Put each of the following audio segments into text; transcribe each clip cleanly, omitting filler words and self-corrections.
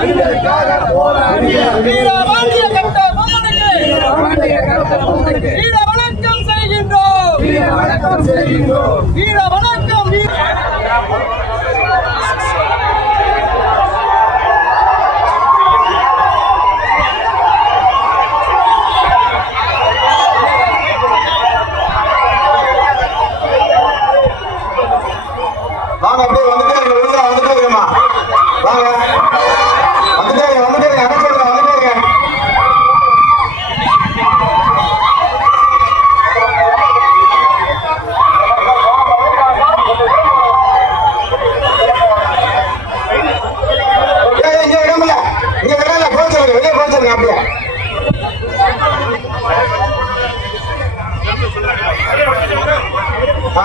விடுதலைக்காக போராடிய வீரபாண்டிய கட்ட பொம்மனுக்கு வீர வணக்கம் செய்கின்றோம். வீர வணக்கம். வாங்க அப்படியே வந்துட்டே இருக்கமா வாங்க வந்துட்டே அனுப்பிடுங்க வந்துட்டே இங்க இடமில்ல போச்சுருங்க வெளியே போச்சுருங்க அப்படியே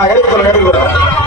எடுத்து சொல்லுங்க